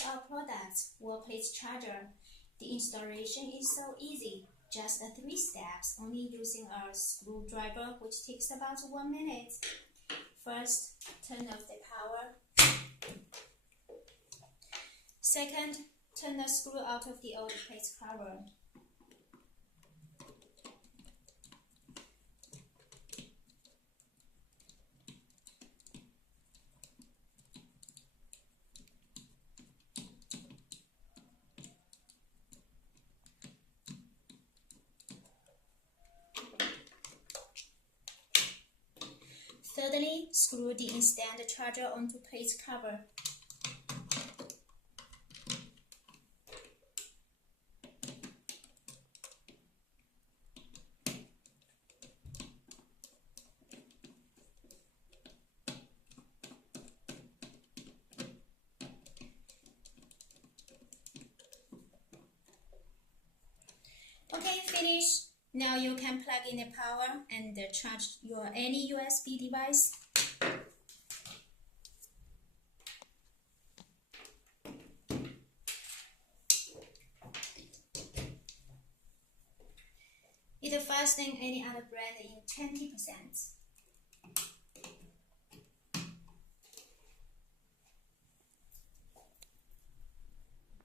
is our product, wall-plate charger. The installation is so easy, just 3 steps, only using a screwdriver, which takes about 1 minute. First, turn off the power. Second, turn the screw out of the old plate cover. Thirdly, screw the instant charger onto plate cover. Okay, finish. Now you can plug in the power and charge your any USB device. It's faster than any other brand in 20%.